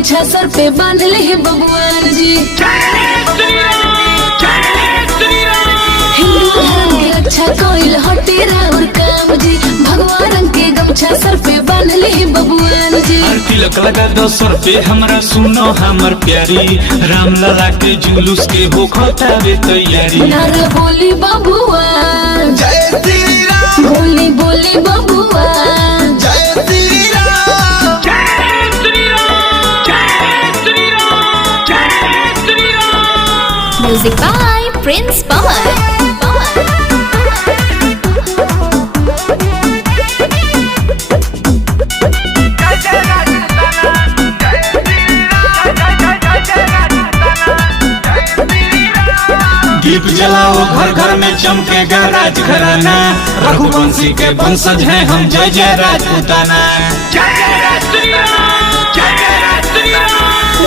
गमछा सर पे बांध ले बबुआन जी। हिंदू धर्म के रक्षा कोइल हटे राउर काम जी। भगवान रंग के गमछा सर पे बांध ले बबुआन जी। तिलक लगा दो सर पे हमरा सुनो हमर प्यारी, राम लला के जुलूस के हो खतावे तैयारी। नारा बोली बबुआ जय श्री राम, बोली बोली बबुआ जय श्री राम, जय श्री राम, जय श्री राम, जय Shri Ram. Music by Prince Pawan. दीप जलाओ घर घर में चमकेगा राज घराना, रघुवंशी के वंशज हैं हम, जय जय राजपूताना।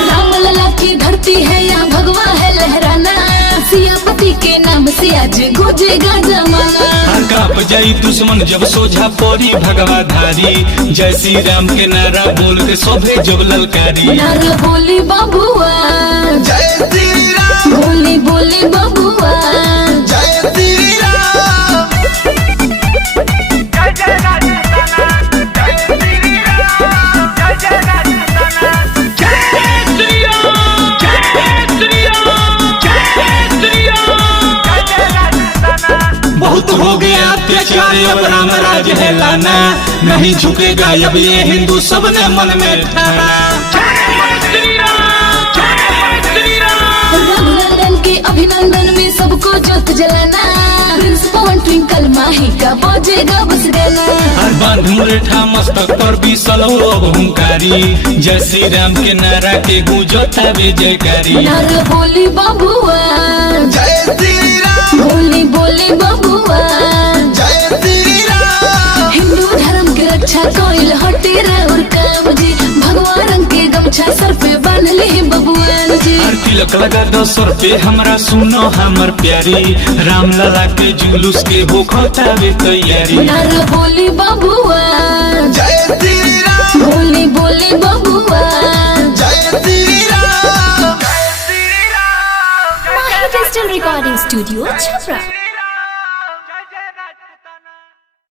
राम लला की धरती है यहाँ भगवा है लहराना। सियापति के नाम से आज गूंजेगा जमाना। काप जाई दुश्मन जब सोझा पड़ी भगवाधारी, जय श्री राम के नारा बोल के शोभे जब ललकारी। नारा बोली बबुआ जय श्री राम, बोली बोली बबुआ जय श्री राम, जय जय राजस्थाना, जय श्री राम, जय जय राजस्थाना, जय श्री राम, जय श्री राम, जय श्री राम, जय जय राजस्थाना। बहुत हो गया अत्याचार अब राम राज है लाना, नहीं झुकेगा अब ये हिंदू सबने मन में ठाना। रघुनंदन के अभिनंदन में सबको जोत जलाना। प्रिंस पवन ट्विंकल माही का बजेगा बस गाना। हर बांध मुरेठा मस्तक पर भी सलो अब हुंकारी, जय श्री राम के नारा के गूंजता वे जयकारी। नारा बोली बबुआ जय श्री राम, बोली बोली बबुआ जय श्री राम, हिंदू धर्म के रक्षा कोइल हटे राउर काम जी। भगवान रंग के गमछा सर पे बांध ले बबुआन जी। तिलक लगा दो सर पे हमरा सुनो हमर प्यारी, राम लला के जुलूस के हो खतावे तैयारी। नारा बोली बबुआ जय श्री राम, बोली बोली बबुआ जय श्री राम, जय Shri Ram, Mahi Digital Recording Studio, Chhapra.